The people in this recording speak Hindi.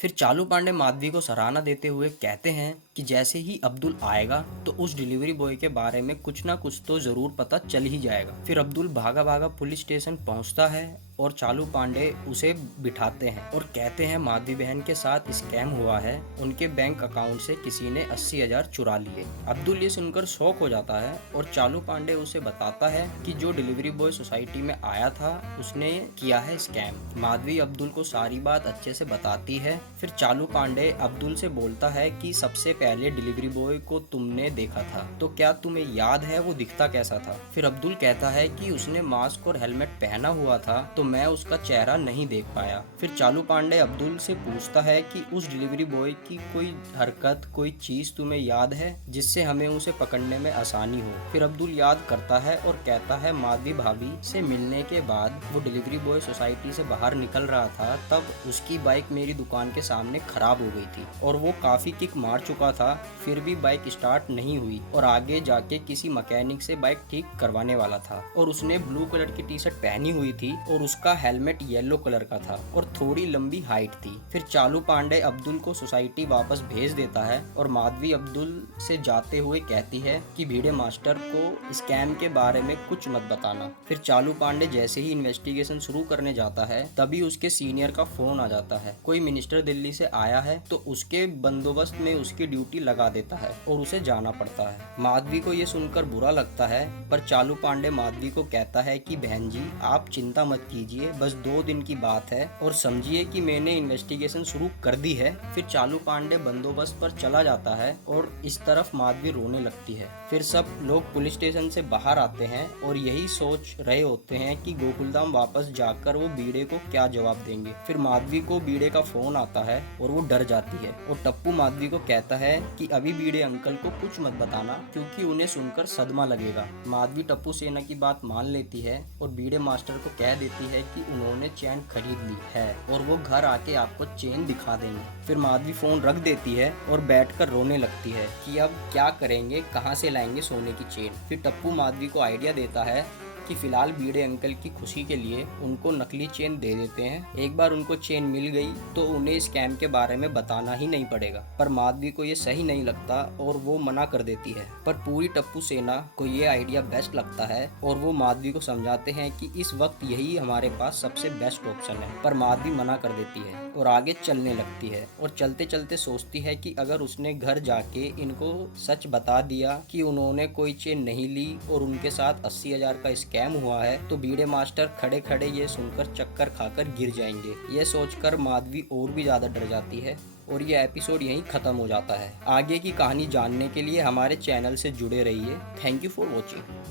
फिर चालू पांडे माधवी को सराहना देते हुए कहते हैं कि जैसे ही अब्दुल आएगा तो उस डिलीवरी बॉय के बारे में कुछ ना कुछ तो जरूर पता चल ही जाएगा। फिर अब्दुल भागा भागा पुलिस स्टेशन पहुंचता है और चालू पांडे उसे बिठाते हैं और कहते हैं माधवी बहन के साथ स्कैम हुआ है, उनके बैंक अकाउंट से किसी ने 80,000 चुरा लिए। अब्दुल ये सुनकर शॉक हो जाता है और चालू पांडे उसे बताता है कि जो डिलीवरी बॉय सोसाइटी में आया था उसने किया है स्कैम। माधवी अब्दुल को सारी बात अच्छे से बताती है। फिर चालू पांडे अब्दुल से बोलता है कि सबसे पहले डिलीवरी बॉय को तुमने देखा था, तो क्या तुम्हें याद है वो दिखता कैसा था? फिर अब्दुल कहता है कि उसने मास्क और हेलमेट पहना हुआ था तो मैं उसका चेहरा नहीं देख पाया। फिर चालू पांडे अब्दुल से पूछता है कि उस डिलीवरी बॉय की कोई हरकत, कोई चीज तुम्हें याद है जिससे हमें उसे पकड़ने में आसानी हो? फिर अब्दुल याद करता है और कहता है माधवी भाभी से मिलने के बाद वो डिलीवरी बॉय सोसाइटी से बाहर निकल रहा था, तब उसकी बाइक मेरी दुकान के सामने खराब हो गई थी और वो काफी किक मार चुका था, फिर भी बाइक स्टार्ट नहीं हुई और आगे जाके किसी मैकेनिक से बाइक ठीक करवाने वाला था और उसने ब्लू कलर की टी शर्ट पहनी हुई थी और उसका हेलमेट येलो कलर का था और थोड़ी लंबी हाइट थी। फिर चालू पांडे अब्दुल को सोसाइटी वापस भेज देता है और माधवी अब्दुल से जाते हुए कहती है कि भिड़े मास्टर को स्कैम के बारे में कुछ मत बताना। फिर चालू पांडे जैसे ही इन्वेस्टिगेशन शुरू करने जाता है तभी उसके सीनियर का फोन आ जाता है। कोई मिनिस्टर दिल्ली से आया है तो उसके बंदोबस्त में उसकी ड्यूटी लगा देता है और उसे जाना पड़ता है। माधवी को ये सुनकर बुरा लगता है पर चालू पांडे माधवी को कहता है कि बहन जी आप चिंता मत कीजिए, बस 2 दिन की बात है और समझिए कि मैंने इन्वेस्टिगेशन शुरू कर दी है। फिर चालू पांडे बंदोबस्त पर चला जाता है और इस तरफ माधवी रोने लगती है। फिर सब लोग पुलिस स्टेशन से बाहर आते हैं और यही सोच रहे होते हैं कि गोकुलधाम वापस जाकर वो बीड़े को क्या जवाब देंगे। फिर माधवी को बीड़े का फोन आता है और वो डर जाती है और टप्पू माधवी को कहता है कि अभी बीड़े अंकल को कुछ मत बताना क्योंकि उन्हें सुनकर सदमा लगेगा। माधवी टप्पू सेना की बात मान लेती है और बीड़े मास्टर को कह देती है कि उन्होंने चैन खरीद ली है और वो घर आके आपको चेन दिखा देंगे। फिर माधवी फोन रख देती है और बैठकर रोने लगती है कि अब क्या करेंगे, कहाँ से लाएंगे सोने की चेन। फिर टप्पू माधवी को आइडिया देता है कि फिलहाल बीड़े अंकल की खुशी के लिए उनको नकली चेन दे देते हैं। एक बार उनको चेन मिल गई तो उन्हें स्कैम के बारे में बताना ही नहीं पड़ेगा। पर माधवी को ये सही नहीं लगता और वो मना कर देती है। पर पूरी टप्पू सेना को ये आइडिया बेस्ट लगता है और वो माधवी को समझाते हैं कि इस वक्त यही हमारे पास सबसे बेस्ट ऑप्शन है। पर माधवी मना कर देती है और आगे चलने लगती है और चलते चलते सोचती है कि अगर उसने घर जाके इनको सच बता दिया कि उन्होंने कोई चेन नहीं ली और उनके साथ 80,000 का स्कैम हुआ है तो बीड़े मास्टर खड़े खड़े ये सुनकर चक्कर खाकर गिर जाएंगे। ये सोचकर माधवी और भी ज्यादा डर जाती है और ये एपिसोड यहीं खत्म हो जाता है। आगे की कहानी जानने के लिए हमारे चैनल से जुड़े रहिए। Thank you for watching.